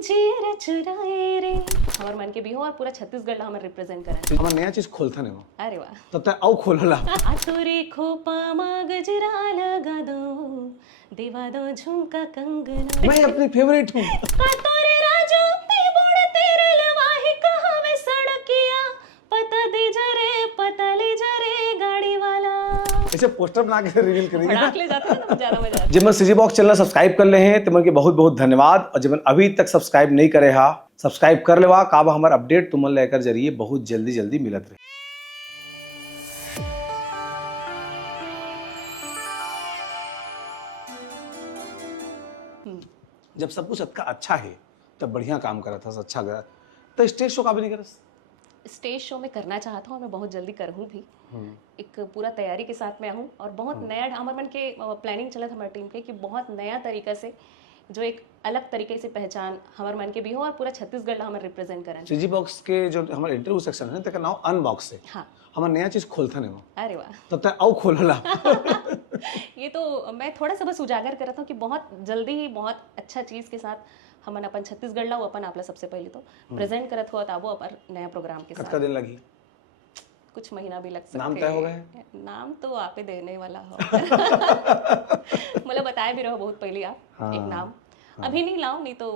जीर चुराए रे हमार मन के भी हो और पूरा छत्तीसगढ़ ला हमर रिप्रेजेंट करन। हमार नया चीज खोलता नहीं वो अरे वाह। तब तक आओ खोलला आ तोरे खोपा मा गजरा लगा दो देवा दो झुमका कंगना। मैं अपनी फेवरेट हूँ। आ तोरे राजो ते बोड़ तेरे लवाही कहाँ वे सड़किया पता दे पता ले जरे गाड़ी वाला। इसे पोस्टर बना के रिवील करेंगे भड़ाक ले जाते हैं ना ज्यादा मजा आता है। जिमन सीजी बॉक्स चैनल सब्सक्राइब कर ले हैं तुमन के बहुत बहुत धन्यवाद और जिमन अभी तक सब्सक्राइब नहीं करे हा सब्सक्राइब कर लेवा काब हमार अपडेट तुमन लेकर जरिए बहुत जल्दी जल्दी मिलत रहे। जब सब कुछ अच्छा है तब बढ़िया काम करा था अच्छा करा तो स्टेज शो का भी नहीं करस। स्टेज शो में करना चाहता हूँ और मैं बहुत जल्दी करूँ भी। एक पूरा तैयारी के साथ में आऊँ और बहुत नया हमारे मन के प्लानिंग चला था हमारे टीम के कि बहुत नया तरीका से जो एक अलग तरीके से पहचान हमारे मन के भी हो और पूरा छत्तीसगढ़ ला हमारे रिप्रेजेंट करन। सीजी बॉक्स के जो हमारे इंटरव्यू सेक्शन है तेका नाम अनबॉक्स है। हाँ। हमार नया चीज खोलता नहीं वो अरे वाह। तब तक आओ खोलला ये तो मैं थोड़ा सा बस उजागर कर रहा था कि बहुत जल्दी ही बहुत अच्छा चीज के साथ हमन अपन छत्तीसगढ़ ला अपन आपला सबसे पहले तो प्रेजेंट करत हुआ ताबो अपन नया प्रोग्राम के कतका साथ। दिन लगी कुछ महीना भी लग सकते नाम तय हो गए? नाम तो आपे देने वाला हो मतलब बताए भी रहो बहुत पहले आप एक नाम अभी नहीं लाओ नहीं तो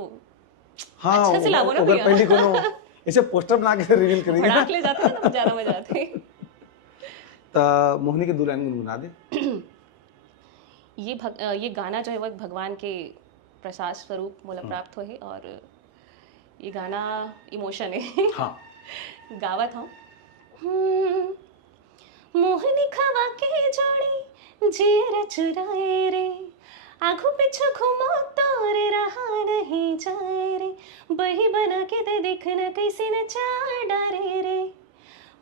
हाँ अच्छा से लागो ना अगर भैया। पहली कोनो इसे पोस्टर बना के रिवील करेंगे भड़ाक ले जाते हैं ना ज्यादा मजा आते हैं। तो मोहिनी के दो लाइन गुनगुना दे। ये गाना जो है वो भगवान के प्रसाद स्वरूप मोला प्राप्त हो है और ये गाना इमोशन है। हाँ गावत हूँ। मोहनी खवा के जोड़ी जीर चुराए रे आगू पीछू घूमो तोरे रहा नहीं जाए रे बही बना के दे देखना कैसे न चार डारे रे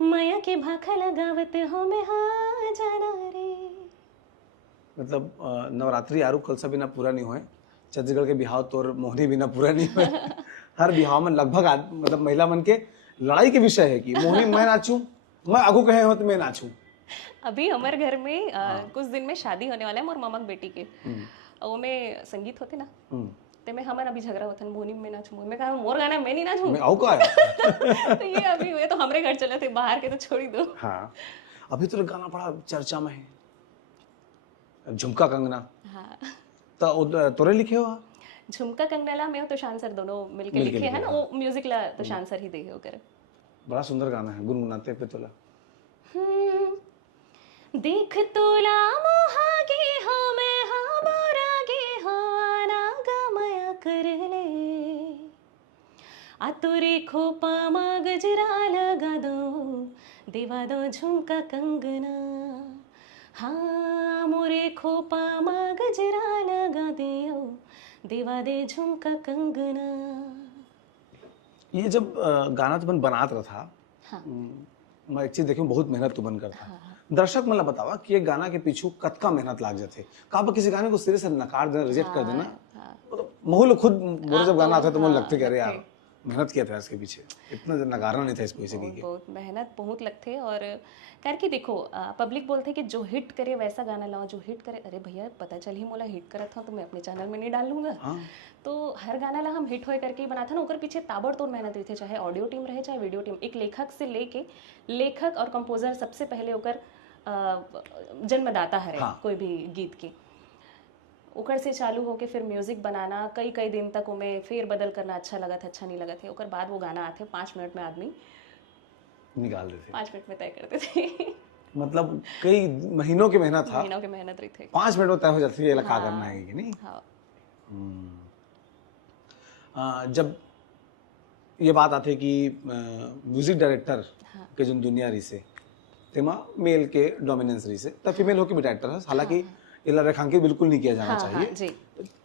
माया के भाखा लगावत हो मैं हाँ जाना रे। मतलब नवरात्रि आरू कल बिना पूरा नहीं हुए छत्तीसगढ़ के बिहाव तोर मोहनी बिना पूरा नहीं हुए हर बिहाव में लगभग मतलब महिला मन के लड़ाई के विषय है कि मोहनी मैं नाचूं मैं आगू कहे हो तो मैं नाचूं। अभी हमारे घर में कुछ दिन में शादी होने वाला है मोर मामा के बेटी के वो में संगीत होते ना ते में हमन अभी झगड़ा होता मोहनी में नाचूं मैं कहा मोर गाना मैं नहीं नाचूं मैं आऊ का तो ये अभी हुए तो हमरे घर चले थे बाहर के तो छोड़ी दो। हाँ अभी तो गाना बड़ा चर्चा में है झुमका कंगना। हाँ तो तोरे लिखे हो झुमका कंगना ला मैं और तुषान सर दोनों मिलके लिखे हैं ना वो म्यूजिक ला तुषान सर ही दे हो कर। बड़ा सुंदर गाना है गुनगुनाते पे तोला। देख तोला मोहागे हो मैं हाँ मोरागे हो आना गमया कर ले आ तोरे खोपा मा गजरा लगा दो देवा दो झुमका कंगना हाँ मोरे खोपा मा गजरा लगा दियो देवा दे झुमका कंगना। ये जब गाना तुमन बनात रहा था हाँ। मैं एक चीज देखूं बहुत मेहनत तुमन करता दर्शक मला बतावा कि ये गाना के पीछू कतका मेहनत लाग जाते का किसी गाने को सिरे से नकार देना रिजेक्ट कर देना मतलब मोहल खुद मोर जब गाना आता तो मुझे लगते कि अरे यार मेहनत किया था इसके पीछे इतना नगारा नहीं था इसको इसे की बहुत मेहनत बहुत लगते और करके देखो पब्लिक बोलते कि जो हिट करे वैसा गाना लाओ जो हिट करे अरे भैया पता चल ही मोला हिट करत था तो मैं अपने चैनल में नहीं डाल लूंगा। तो हर गाना ला हम हिट होए करके ही बनाता ना ओकर पीछे ताबड़तोड़ मेहनत रही थे चाहे ऑडियो टीम रहे चाहे वीडियो टीम एक लेखक से लेके लेखक और कंपोजर सबसे पहले ओकर जन्मदाता है कोई भी गीत की ओकर से चालू होके फिर म्यूजिक बनाना कई दिन तक उमें फेर बदल करना अच्छा लगा था अच्छा नहीं लगा था ओकर बाद वो गाना आते 5 मिनट में आदमी निकाल देते 5 मिनट में तय करते थे मतलब कई महीनों की मेहनत था महीनों की मेहनत रही थी 5 मिनट में तय हो जाती है क्या करना है कि नहीं। जब ये बात आती कि म्यूजिक डायरेक्टर के जो दुनिया रही से तेमा मेल के डोमिनेंस रही से तो फीमेल होके भी डायरेक्टर है हालांकि इला रेखांकित बिल्कुल नहीं किया जाना चाहिए।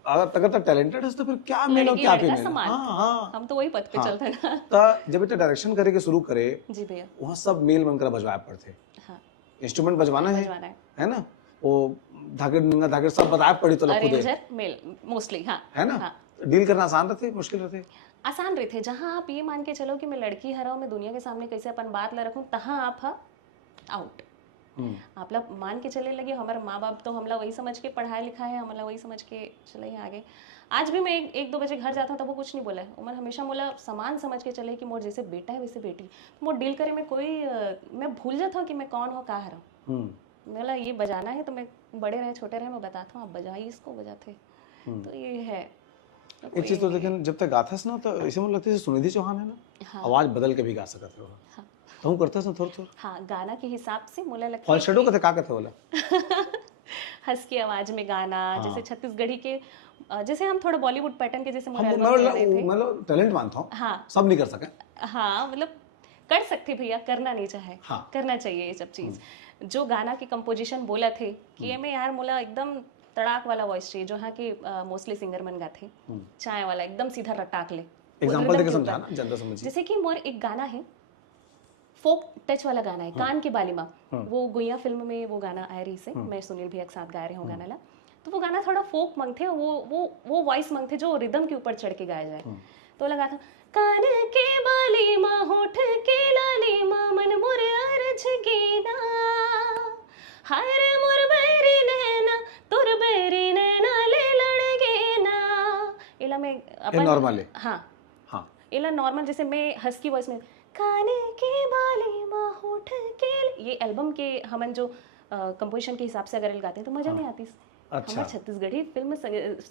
अगर तक टैलेंटेड है तो फिर क्या मेल हो क्या फीमेल। हाँ हम तो वही पथ पे चलते ना। तो जब इतना डायरेक्शन करे के शुरू करे जी भैया वहाँ सब मेल बनकर बजवाए पड़ते इंस्ट्रूमेंट बजवाना है ना वो धागे निंगा धागे सब बताए पड़ी तो लोग खुद मेल मोस्टली हाँ है ना डील करना आसान रहते मुश्किल रहते आसान रहते जहाँ आप ये मान के चलो कि मैं लड़की हराऊं मैं दुनिया के सामने कैसे अपन बात ला रखूं तहाँ आप आउट आप लोग मान के चले लगे हमारे माँ बाप तो हमला वही समझ के पढ़ाया लिखा है हमला वही समझ के चले आगे आज भी मैं 1-2 बजे घर जाता हूँ तब वो कुछ नहीं बोला है। उमर हमेशा बोला समान समझ के चले कि मोर जैसे बेटा है वैसे बेटी, तो मोर डील करे में कोई मैं भूल जाता हूँ कि मैं कौन हूँ कहाँ रहा। बोला ये बजाना है तो मैं बड़े रहे छोटे रहे मैं बताता हूँ आप बजाइए इसको, बजाते। तो ये है एक चीज तो लेकिन जब तक गाथस ना तो ऐसे मुझे लगता है सुनिधि चौहान है ना, हाँ। आवाज बदल के भी गा सकते हो। हाँ। तो हम करते हैं थोड़ा थोड़ा। हाँ, गाना के हिसाब से मुझे लगता है फॉल्सेटो कहते का कहते बोला हंस की आवाज में गाना, जैसे छत्तीसगढ़ी के जैसे हम थोड़ा बॉलीवुड पैटर्न के जैसे हम मतलब टैलेंट मानता हूँ। हाँ। सब नहीं कर सके। हाँ, मतलब कर सकते भैया, करना नहीं चाहे। हाँ। करना चाहिए ये सब चीज। जो गाना की कंपोजिशन बोला थे कि ये में यार मोला एकदम तड़ाक वाला वॉइस चाहिए, जो यहाँ के मोस्टली सिंगर मन गाते चाय वाला एकदम सीधा रटाक ले। एग्जांपल देके समझाना जनता समझे। जैसे कि मोर एक गाना है फोक टच वाला गाना है, कान की बालिमा, वो गुइया फिल्म में वो गाना आया रही से, मैं सुनील भैया के साथ गा रहे हूँ गाना ला। तो वो गाना थोड़ा फोक मंग थे, वो वॉइस मंग थे जो रिदम के ऊपर चढ़ के गाया जाए। तो लगा था कान के बालिमा होठ के लालिमा मन मुर अर्ज गीना हाय रे मोर बैरी नैना तुर बैरी नैना ले लड़गे ना। इला में अपन नॉर्मल है। हाँ हाँ, इला नॉर्मल जैसे मैं हस्की वॉइस में काने के बालिमा होठ के, ये एल्बम के हमन जो कंपोजिशन के हिसाब से अगर गाते हैं तो मजा नहीं आती। अच्छा। हमारा छत्तीसगढ़ी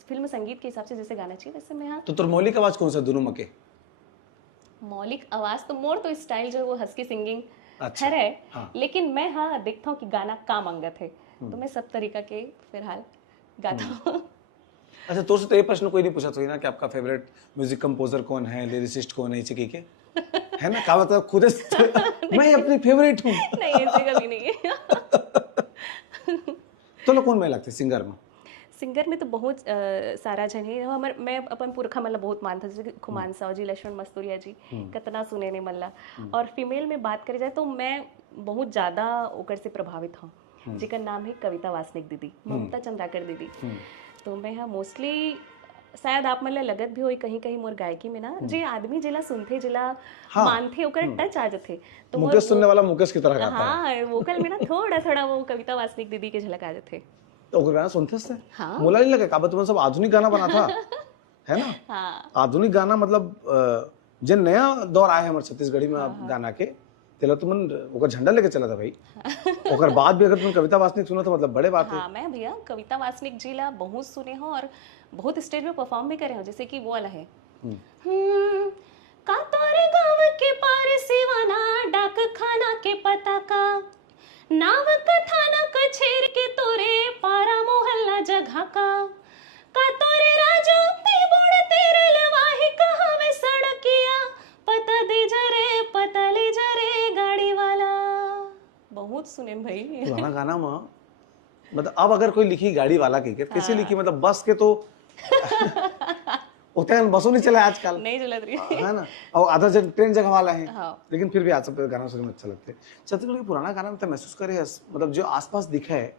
फिल्म संगीत के हिसाब से जैसे गाना चाहिए वैसे मैं। हाँ, तो तुर मौलिक आवाज कौन सा दोनों में के? मौलिक आवाज तो मोर तो स्टाइल जो है वो हस्की सिंगिंग अच्छा। है। हाँ। लेकिन मैं हाँ देखता हूँ कि गाना का मंगत है तो मैं सब तरीका के फिलहाल गाता हूँ। अच्छा, तो से तो ये प्रश्न कोई नहीं पूछा तो ना कि आपका फेवरेट म्यूजिक कंपोजर कौन है, लिरिसिस्ट कौन है, इसी के है ना? कहा मतलब खुद मैं अपनी फेवरेट हूँ। नहीं ऐसे कभी नहीं है। तो लोग कौन मैं लगते सिंगर में? सिंगर में तो बहुत सारा जन है। मैं अपन पुरखा मतलब बहुत मानता जैसे खुमान साव जी, लक्ष्मण मस्तूरिया जी, कितना सुने ने मल्ला। और फीमेल में बात करी जाए तो मैं बहुत ज़्यादा ओकर से प्रभावित हूँ, जिनका नाम है कविता वासनिक दीदी, ममता चंद्राकर दीदी। तो मैं हाँ मोस्टली शायद आप मतलब लगत भी होई कहीं कहीं मोर गायकी में ना जे आदमी जिला सुनते जिला मानते ओकर टच आ जाते। तो मुकेश सुनने वाला मुकेश की तरह गाता है। हाँ, वोकल में ना थोड़ा थोड़ा वो कविता वासनिक दीदी के झलक आ जाते। तो ओकर गाना सुनते थे? हाँ। मोला नहीं लगे काबा तुम सब आधुनिक गाना बना था है ना? हाँ। आधुनिक गाना मतलब जो नया दौर आया है हमारे छत्तीसगढ़ी में गाना के, तेला तुमन ओकर झंडा लेके चला था भाई। ओकर बाद भी अगर तुम कविता वासनिक सुना तो मतलब बड़े बात है। हाँ, मैं भैया कविता वासनिक जी ला बहुत सुने हो और बहुत स्टेज में परफॉर्म भी करे हो, जैसे कि वो वाला है का तोरे गाँव के पार सिवाना डाक खाना के पता का नाव कथाना कछेर के तोरे पारा मोहल्ला जगह का तोरे राजो ते बोड़ तेरे लवाही कहाँ वे सड़किया पता दे जरे पता ले जरे गाड़ी वाला। बहुत सुने भाई पुराना गाना में मतलब अब अगर कोई लिखी गाड़ी वाला के कैसे लिखी, मतलब बस के तो उतने बसों नहीं चला आजकल, नहीं चलत रही है ना? और आधा जगह ट्रेन जगह वाला है। हाँ। लेकिन फिर भी आज सब गाना सुनने में अच्छा लगते हैं। छत्तीसगढ़ के पुराना गाना में तो महसूस करे मतलब जो आसपास दिखा है,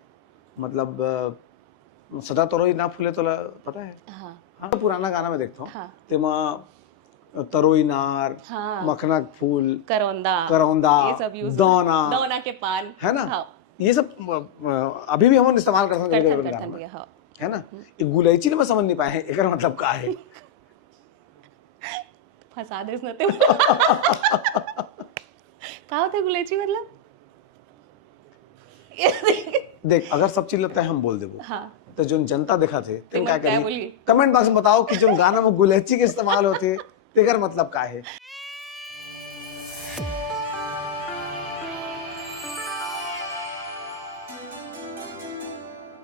मतलब सदा तरोई ना फूले तो पता है। हाँ, तो पुराना गाना में देखता हूँ। हाँ। तेमा तरोई नार, हाँ। मखना फूल, करौंदा ये सब यूज दौना के पान, है ना? हाँ। ये सब अभी भी हम इस्तेमाल करते हैं, हाँ। है ना? ये गुलैची में समझ नहीं पाए हैं एकर मतलब का है। फंसा देस नते का होते गुलैची मतलब देख अगर सब चीज लगता है हम बोल देबो। हाँ। तो जो जनता देखा थे तुम क्या क्या करी बोली? कमेंट बॉक्स में बताओ कि जो गाना में गुलैची के इस्तेमाल होते तेकर मतलब का है।